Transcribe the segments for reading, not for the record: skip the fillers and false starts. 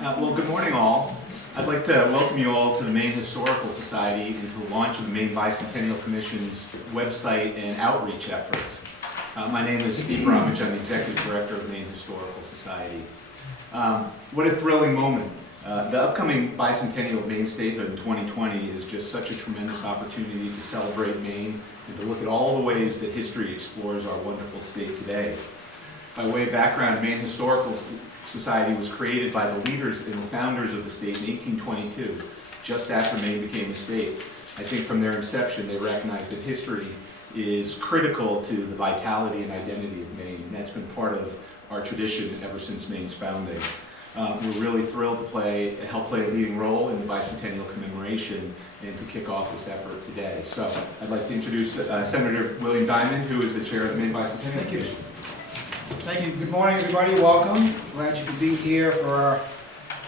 Well, good morning, all. I'd like to welcome you all to the Maine Historical Society and to the launch of the Maine Bicentennial Commission's website and outreach efforts. My name is Steve Bromwich. I'm the Executive Director of the Maine Historical Society. What a thrilling moment. The upcoming bicentennial of Maine statehood in 2020 is just such a tremendous opportunity to celebrate Maine and to look at all the ways that history explores our wonderful state today. By way of background, Maine Historical Society was created by the leaders and the founders of the state in 1822, just after Maine became a state. I think from their inception they recognized that history is critical to the vitality and identity of Maine, and that's been part of our tradition ever since Maine's founding. We're really thrilled to help play a leading role in the bicentennial commemoration and to kick off this effort today. So I'd like to introduce Senator William Diamond, who is the chair of the Maine Bicentennial Commission. Thank you. Good morning, everybody. Welcome. Glad you could be here for our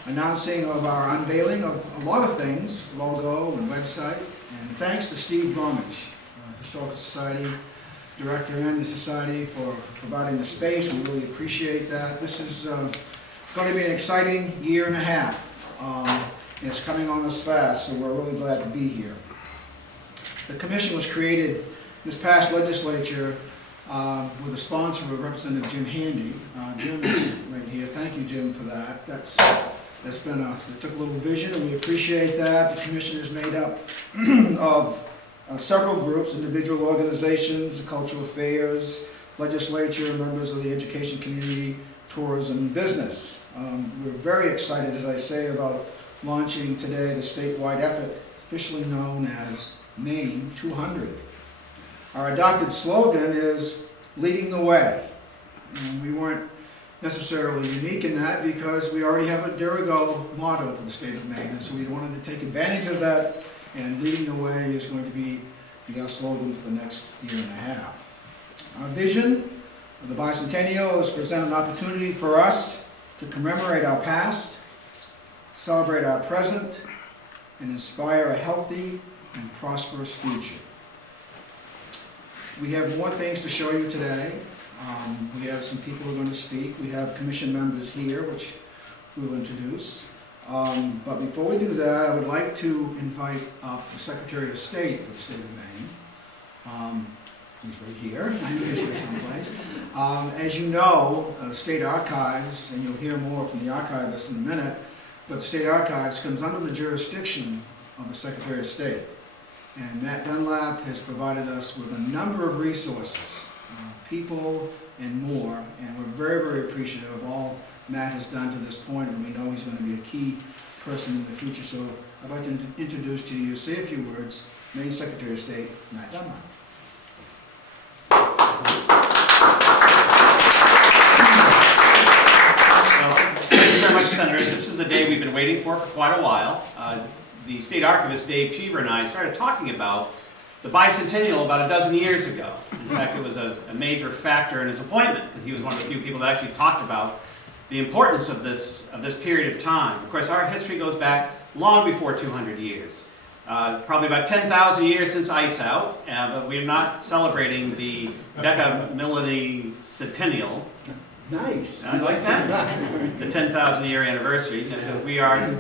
announcing of our unveiling of a lot of things, logo and website. And thanks to Steve Bromwich, Historical Society Director and the Society, for providing the space. We really appreciate that. This is going to be an exciting year and a half. It's coming on us fast, so we're really glad to be here. The commission was created this past legislature with a sponsor of Representative Jim Handy. Jim is right here. Thank you, Jim, for that. It took a little vision, and we appreciate that. The commission is made up of several groups, individual organizations, cultural affairs, legislature, members of the education community, tourism, and business. We're very excited, as I say, about launching today the statewide effort, officially known as Maine200. Our adopted slogan is leading the way. And we weren't necessarily unique in that because we already have a Dirigo motto for the state of Maine, and so we wanted to take advantage of that, and leading the way is going to be our slogan for the next year and a half. Our vision of the bicentennial is to present an opportunity for us to commemorate our past, celebrate our present, and inspire a healthy and prosperous future. We have more things to show you today. We have some people who are going to speak. We have commission members here, which we will introduce. But before we do that, I would like to invite up the Secretary of State for the state of Maine. He's right here. I knew he's here someplace. As you know, the State Archives, and you'll hear more from the archivist in a minute, but the State Archives comes under the jurisdiction of the Secretary of State. And Matt Dunlap has provided us with a number of resources, people and more, and we're very, very appreciative of all Matt has done to this point, and we know he's going to be a key person in the future. So I'd like to introduce to you, say a few words, Maine Secretary of State, Matt Dunlap. Well, thank you very much, Senator. This is a day we've been waiting for quite a while. The state archivist, Dave Cheever, and I started talking about the bicentennial about a dozen years ago. In fact, it was a major factor in his appointment, because he was one of the few people that actually talked about the importance of this period of time. Of course, our history goes back long before 200 years. Probably about 10,000 years since Ice Out, but we're not celebrating the decamillennial centennial. Nice. I like that. The 10,000 year anniversary. We are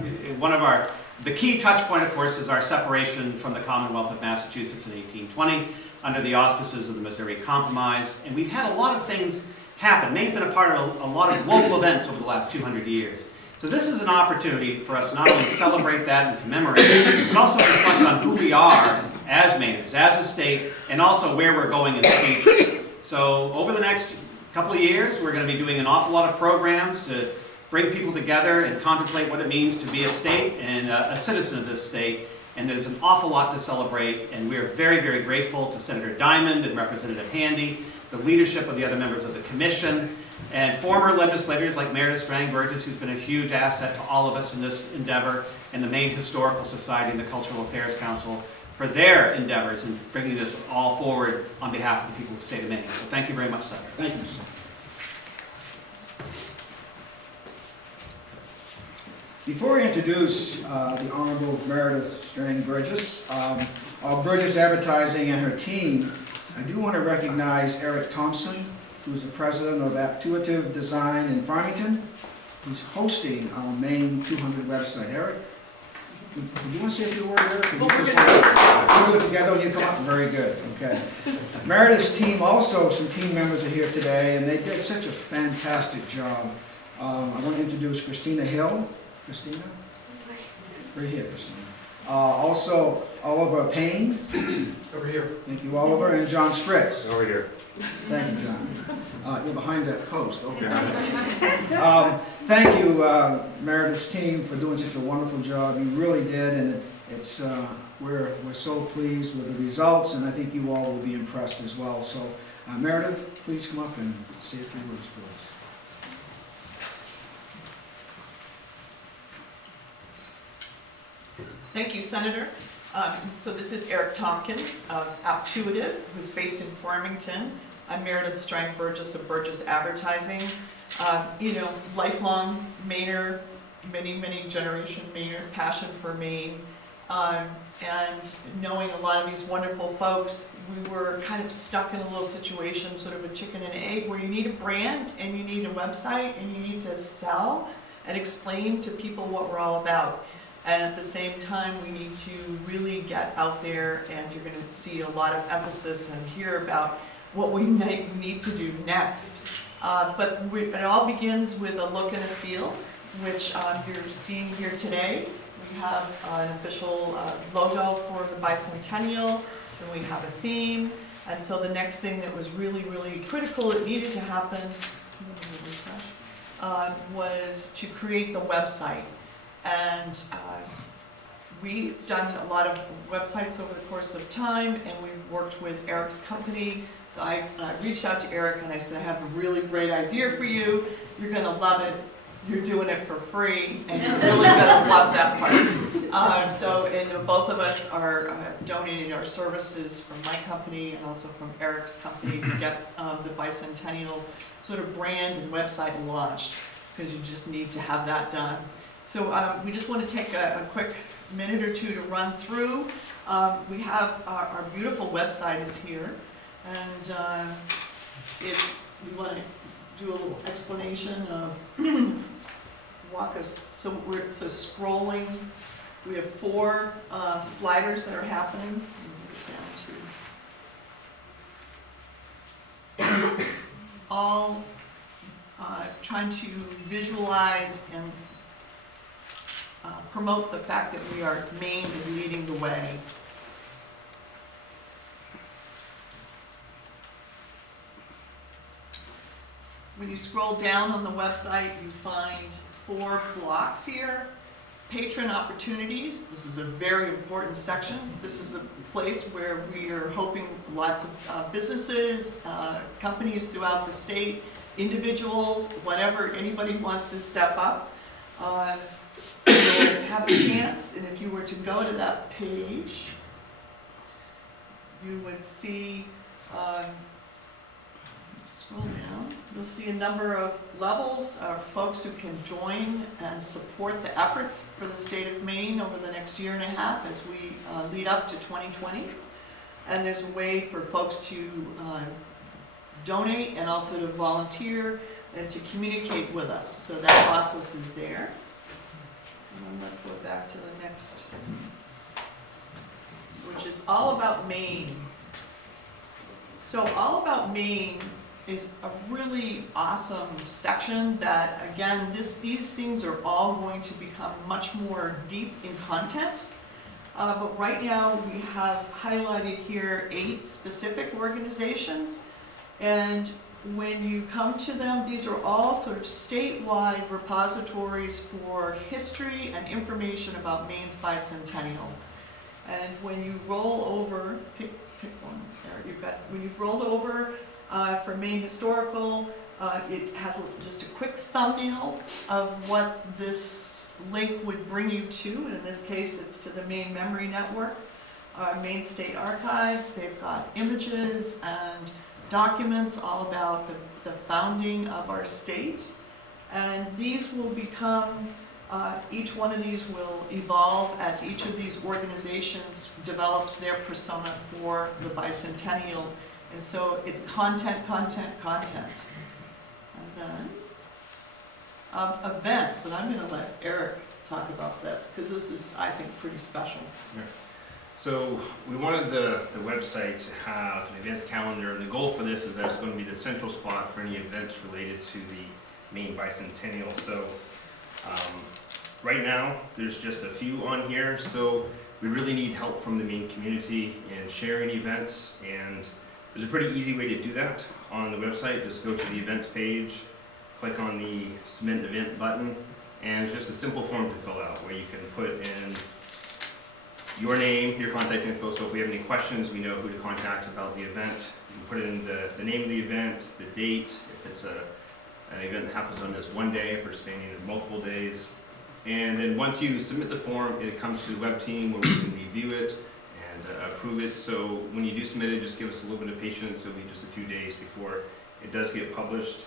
the key touch point, of course, is our separation from the Commonwealth of Massachusetts in 1820 under the auspices of the Missouri Compromise. And we've had a lot of things happen. Maine's been a part of a lot of local events over the last 200 years. So this is an opportunity for us to not only celebrate that and commemorate it, but also reflect on who we are as Mainers, as a state, and also where we're going in the future. So over the next couple of years, we're going to be doing an awful lot of programs to bring people together and contemplate what it means to be a state and a citizen of this state. And there's an awful lot to celebrate, and we're very, very grateful to Senator Diamond and Representative Handy, the leadership of the other members of the commission, and former legislators like Meredith Strang-Burgess, who's been a huge asset to all of us in this endeavor, and the Maine Historical Society and the Cultural Affairs Council for their endeavors in bringing this all forward on behalf of the people of the state of Maine. So thank you very much, Senator. Thank you, Mr. Before I introduce the Honorable Meredith Strang-Burgess of Burgess Advertising and her team, I do want to recognize Eric Thompson, who's the president of Aptuitive Design in Farmington, He's hosting our Maine200 website. Eric, do you want to say a few words, Eric? Or Well, you we're just gonna want to do it together when you come up? Very good, okay. Meredith's team, also some team members are here today, and they did such a fantastic job. I want to introduce Christina Hill. Christina? Right here, Christina. Also, Oliver Payne. Over here. Thank you, Oliver. And John Spritz. Over here. Thank you, John. You're behind that post. Okay. Thank you, Meredith's team, for doing such a wonderful job. You really did, and it's we're so pleased with the results, and I think you all will be impressed as well. So, Meredith, please come up and say a few words for us. Thank you, Senator. So this is Eric Tompkins of Aptuitive, who's based in Farmington. I'm Meredith Strang Burgess of Burgess Advertising. Lifelong Mainer, many generation Mainer, passion for Maine. And knowing a lot of these wonderful folks, we were kind of stuck in a little situation, sort of a chicken and egg, where you need a brand and you need a website and you need to sell and explain to people what we're all about. And at the same time, we need to really get out there, and you're going to see a lot of emphasis and hear about what we need to do next. But it all begins with a look and a feel, which you're seeing here today. We have an official logo for the bicentennial, and we have a theme. And so the next thing that was really critical, it needed to happen, was to create the website. And we've done a lot of websites over the course of time, and we've worked with Eric's company. So I reached out to Eric and I said, I have a really great idea for you. You're going to love it. You're doing it for free, and you're really going to love that part. And both of us have donated our services from my company and also from Eric's company to get the bicentennial sort of brand and website launched, because you just need to have that done. So we just want to take a quick minute or two to run through. We have our beautiful website is here, and we want to do a little explanation of walk us. So scrolling. We have 4 sliders that are happening. All trying to visualize and promote the fact that we are Maine is leading the way. When you scroll down on the website, you find 4 blocks here. Patron opportunities. This is a very important section. This is a place where we are hoping lots of businesses, companies throughout the state, individuals, whatever, anybody wants to step up. You'll have a chance, and if you were to go to that page, you would see, scroll down, you'll see a number of levels of folks who can join and support the efforts for the state of Maine over the next year and a half as we lead up to 2020. And there's a way for folks to donate and also to volunteer and to communicate with us. So that process is there. And then let's go back to the next, which is all about Maine. So all about Maine is a really awesome section that, again, these things are all going to become much more deep in content. But right now we have highlighted here 8 specific organizations. And when you come to them, these are all sort of statewide repositories for history and information about Maine's bicentennial. And when you roll over, pick one there, when you've rolled over for Maine Historical, it has just a quick thumbnail of what this link would bring you to. And in this case, it's to the Maine Memory Network, Maine State Archives. They've got images and documents all about the founding of our state. And these will become, each one of these will evolve as each of these organizations develops their persona for the bicentennial. And so it's content. And then events, and I'm gonna let Eric talk about this, because this is, I think, pretty special. So we wanted the website to have an events calendar, and the goal for this is that it's going to be the central spot for any events related to the Maine Bicentennial. So right now, there's just a few on here, so we really need help from the Maine community in sharing events, and there's a pretty easy way to do that on the website. Just go to the events page, click on the submit an event button, and it's just a simple form to fill out where you can put in your name, your contact info, so if we have any questions, we know who to contact about the event. You can put in the name of the event, the date, if it's an event that happens on this one day, if we're spanning multiple days. And then once you submit the form, it comes to the web team where we can review it and approve it. So when you do submit it, just give us a little bit of patience. It'll be just a few days before it does get published.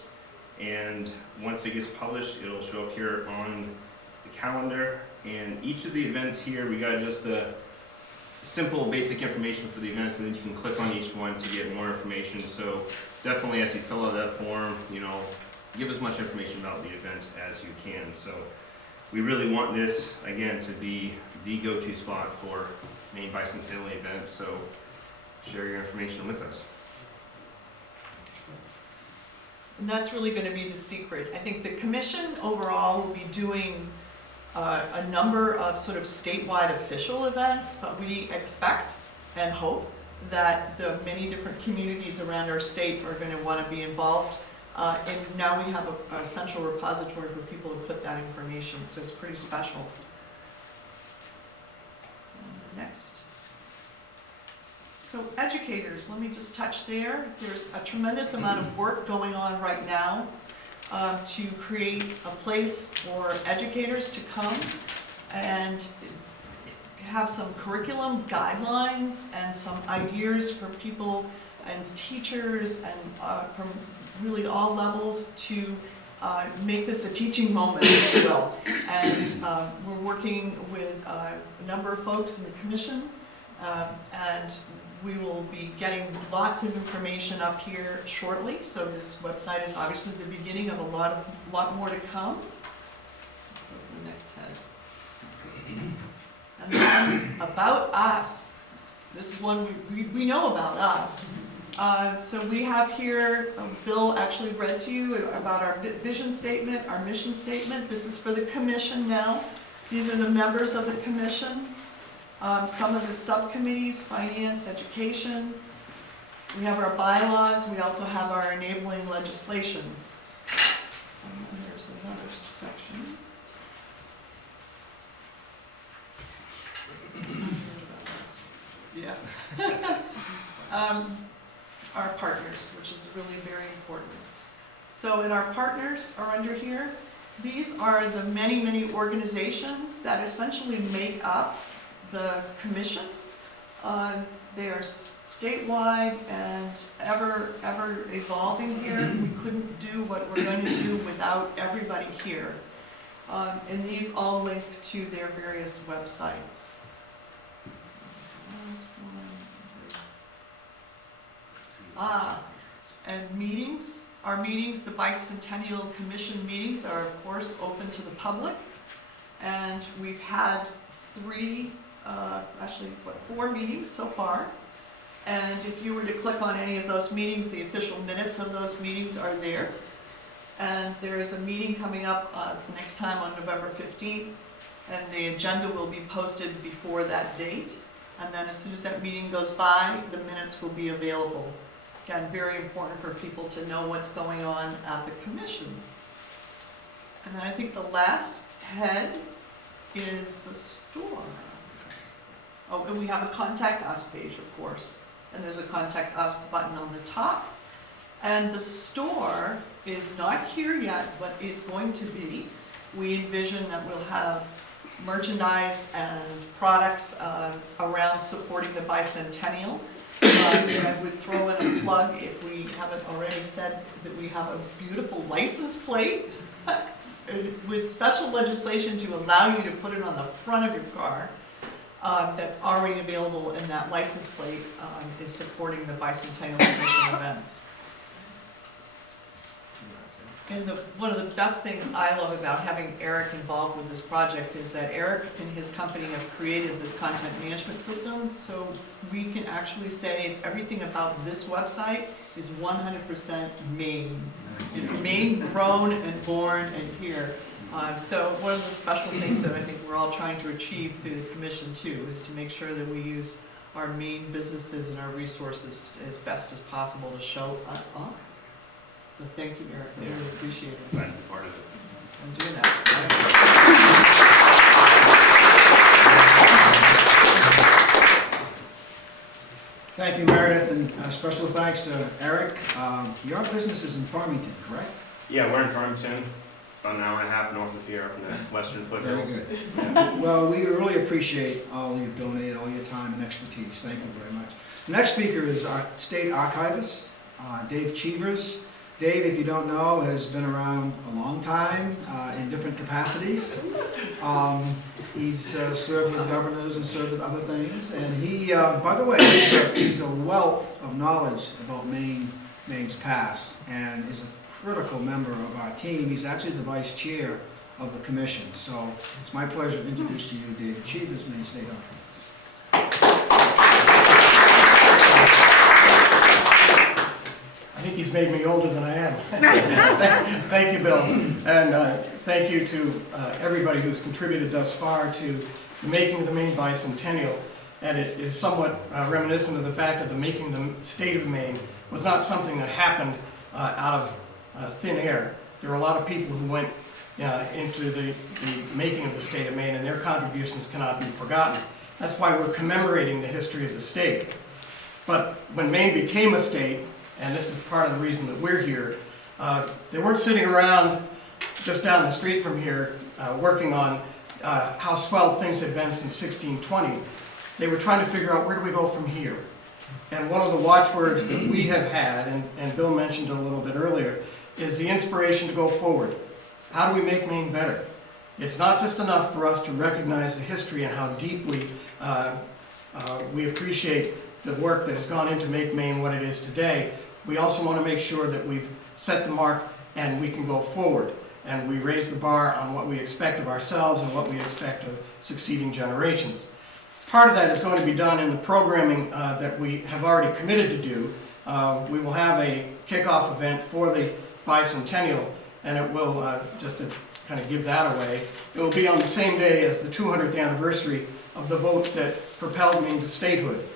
And once it gets published, it'll show up here on the calendar. And each of the events here, we got just the simple basic information for the events, and then you can click on each one to get more information. So definitely as you fill out that form, give as much information about the event as you can. So we really want this, again, to be the go-to spot for Maine Bicentennial events, so share your information with us. And that's really gonna be the secret. I think the commission overall will be doing a number of sort of statewide official events, but we expect and hope that the many different communities around our state are going to want to be involved. And now we have a central repository for people to put that information, so it's pretty special. Next. So educators, let me just touch there. There's a tremendous amount of work going on right now to create a place for educators to come and have some curriculum guidelines and some ideas for people and teachers and from really all levels to make this a teaching moment, if you will. And we're working with a number of folks in the commission, and we will be getting lots of information up here shortly. So this website is obviously the beginning of a lot more to come. Let's go to the next head. And then about us. This is one we know about us. So we have here, Bill actually read to you about our vision statement, our mission statement. This is for the commission now. These are the members of the commission. Some of the subcommittees, finance, education. We have our bylaws. We also have our enabling legislation. And there's another section. Yeah. Our partners, which is really very important. So, and our partners are under here. These are the many, many organizations that essentially make up the commission. They are statewide and ever evolving here. We couldn't do what we're going to do without everybody here. And these all link to their various websites. And meetings. Our meetings, the Bicentennial Commission meetings, are of course open to the public. And we've had four meetings so far. And if you were to click on any of those meetings, the official minutes of those meetings are there. And there is a meeting coming up next time on November 15th, and the agenda will be posted before that date. And then as soon as that meeting goes by, the minutes will be available. Again, very important for people to know what's going on at the commission. And then I think the last head is the store. Oh, and we have a contact us page, of course. And there's a contact us button on the top. And the store is not here yet, but is going to be. We envision that we'll have merchandise and products around supporting the bicentennial. And I would throw in a plug, if we haven't already said, that we have a beautiful license plate with special legislation to allow you to put it on the front of your car. That's already available, and that license plate is supporting the Bicentennial Commission events. And one of the best things I love about having Eric involved with this project is that Eric and his company have created this content management system, so we can actually say everything about this website is 100% Maine. It's Maine grown and born and here. So one of the special things that I think we're all trying to achieve through the commission too is to make sure that we use our Maine businesses and our resources as best as possible to show us off. So thank you, Eric, I really appreciate it. Glad to be part of it. I'm doing that. Thank you, Meredith, and special thanks to Eric. Your business is in Farmington, correct? Yeah, we're in Farmington, about an hour and a half north of here, up in the western Very foothills. good. Well, we really appreciate all you've donated, all your time and expertise. Thank you very much. The next speaker is our state archivist, Dave Cheevers. Dave, if you don't know, has been around a long time in different capacities. He's served with governors and served with other things. And he, by the way, he's a wealth of knowledge about Maine's past and is a critical member of our team. He's actually the vice chair of the commission. So it's my pleasure to introduce to you Dave Cheevers, Maine State Archivist. I think he's made me older than I am. Thank you, Bill. And thank you to everybody who's contributed thus far to the making of the Maine Bicentennial. And it is somewhat reminiscent of the fact that the making of the state of Maine was not something that happened out of thin air. There were a lot of people who went into the making of the state of Maine, and their contributions cannot be forgotten. That's why we're commemorating the history of the state. But when Maine became a state, and this is part of the reason that we're here, they weren't sitting around just down the street from here working on how swell things had been since 1620. They were trying to figure out, where do we go from here? And one of the watchwords that we have had, and Bill mentioned it a little bit earlier, is the inspiration to go forward. How do we make Maine better? It's not just enough for us to recognize the history and how deeply we appreciate the work that has gone into make Maine what it is today. We also want to make sure that we've set the mark and we can go forward. And we raise the bar on what we expect of ourselves and what we expect of succeeding generations. Part of that is going to be done in the programming that we have already committed to do. We will have a kickoff event for the bicentennial, and it will, just to kind of give that away, it will be on the same day as the 200th anniversary of the vote that propelled Maine to statehood,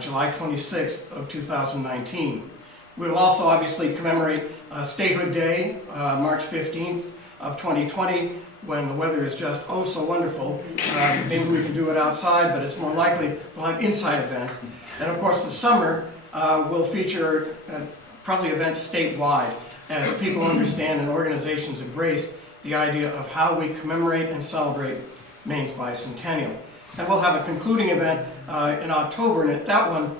July 26th of 2019. We will also obviously commemorate Statehood Day, March 15th of 2020, when the weather is just oh so wonderful. Maybe we can do it outside, but it's more likely we'll have inside events. And of course the summer will feature probably events statewide as people understand and organizations embrace the idea of how we commemorate and celebrate Maine's bicentennial. And we'll have a concluding event in October, and at that one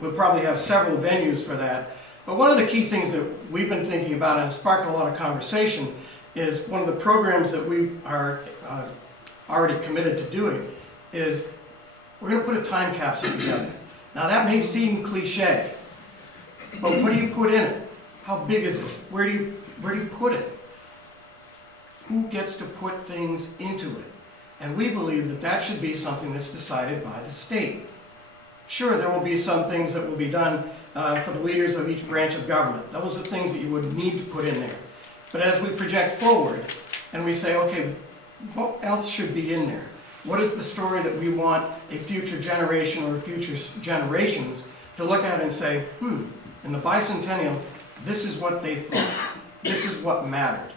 we'll probably have several venues for that. But one of the key things that we've been thinking about and sparked a lot of conversation is one of the programs that we are already committed to doing is we're going to put a time capsule together. Now that may seem cliche, but what do you put in it? How big is it? Where do you put it? Who gets to put things into it? And we believe that that should be something that's decided by the state. Sure, there will be some things that will be done for the leaders of each branch of government. Those are things that you would need to put in there. But as we project forward and we say, okay, what else should be in there? What is the story that we want a future generation or future generations to look at and say, in the bicentennial, this is what they thought. This is what mattered.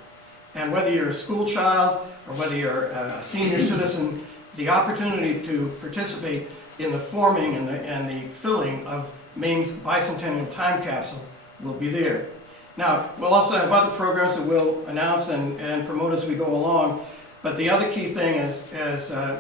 And whether you're a school child or whether you're a senior citizen, the opportunity to participate in the forming and the filling of Maine's bicentennial time capsule will be there. Now, we'll also have other programs that we'll announce and promote as we go along, but the other key thing, as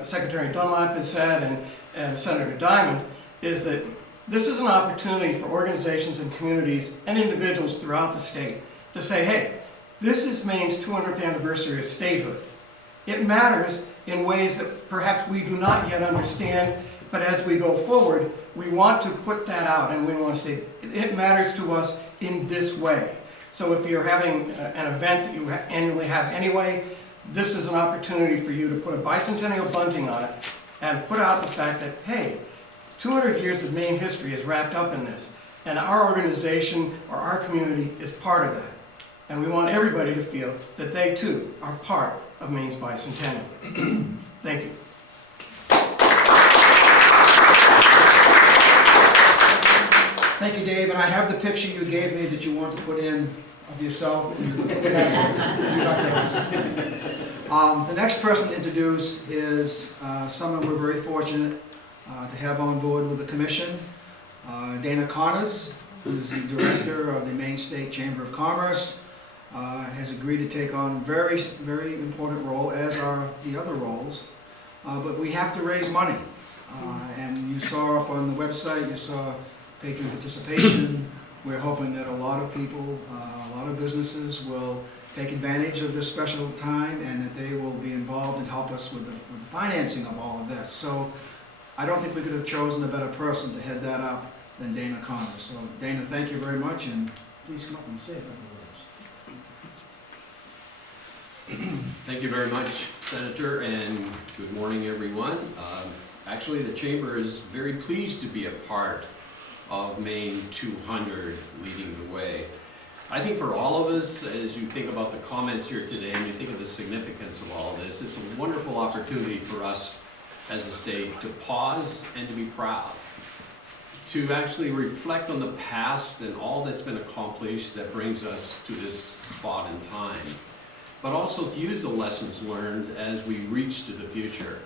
Secretary Dunlap has said and Senator Diamond, is that this is an opportunity for organizations and communities and individuals throughout the state to say, hey, this is Maine's 200th anniversary of statehood. It matters in ways that perhaps we do not yet understand, but as we go forward, we want to put that out and we want to say, it matters to us in this way. So if you're having an event that you annually have anyway, this is an opportunity for you to put a bicentennial bunting on it and put out the fact that, hey, 200 years of Maine history is wrapped up in this, and our organization or our community is part of that. And we want everybody to feel that they too are part of Maine's bicentennial. Thank you. Thank you, Dave, and I have the picture you gave me that you want to put in of yourself. The next person to introduce is someone we're very fortunate to have on board with the commission, Dana Connors, who's the director of the Maine State Chamber of Commerce, has agreed to take on very important role, as are the other roles. But we have to raise money. And you saw up on the website, you saw patron participation. We're hoping that a lot of people, a lot of businesses will take advantage of this special time and that they will be involved and help us with the financing of all of this. So I don't think we could have chosen a better person to head that up than Dana Connors. So Dana, thank you very much, and please come up and say a couple of words. Thank you very much, Senator, and good morning, everyone. Actually, the Chamber is very pleased to be a part of Maine200 leading the way. I think for all of us, as you think about the comments here today and you think of the significance of all of this, it's a wonderful opportunity for us as a state to pause and to be proud, to actually reflect on the past and all that's been accomplished that brings us to this spot in time, but also to use the lessons learned as we reach to the future,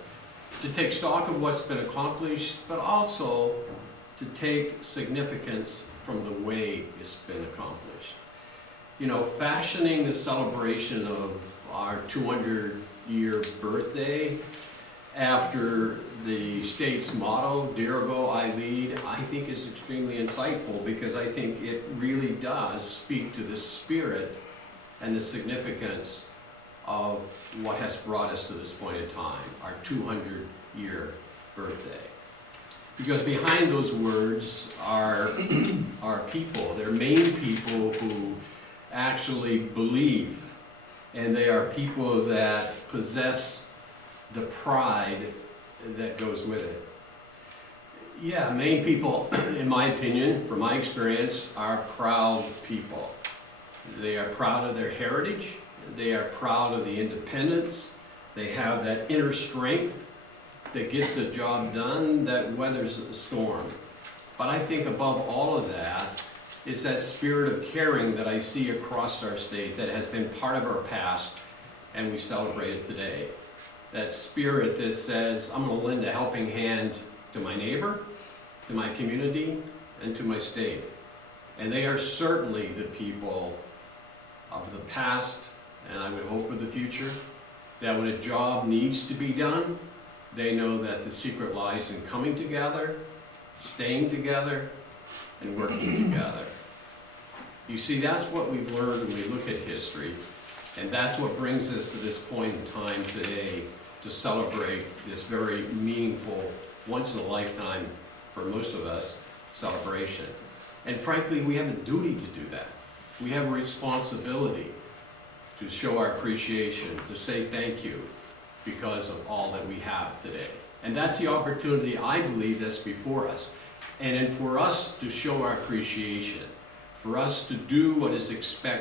to take stock of what's been accomplished, but also to take significance from the way it's been accomplished. You know, fashioning the celebration of our 200-year birthday after the state's motto, "Dare Go, I Lead," I think is extremely insightful, because I think it really does speak to the spirit and the significance of what has brought us to this point in time, our 200-year birthday. Because behind those words are people. They're Maine people who actually believe, and they are people that possess the pride that goes with it. Yeah, Maine people, in my opinion, from my experience, are proud people. They are proud of their heritage. They are proud of the independence. They have that inner strength that gets the job done, that weathers the storm. But I think above all of that is that spirit of caring that I see across our state that has been part of our past, and we celebrate it today. That spirit that says, I'm going to lend a helping hand to my neighbor, to my community, and to my state. And they are certainly the people of the past, and I would hope of the future, that when a job needs to be done, they know that the secret lies in coming together, staying together, and working together. You see, that's what we've learned when we look at history, and that's what brings us to this point in time today to celebrate this very meaningful, once-in-a-lifetime, for most of us, celebration. And frankly, we have a duty to do that. We have a responsibility to show our appreciation, to say thank you, because of all that we have today. And that's the opportunity, I believe, that's before us. And then for us to show our appreciation, for us to do what is expected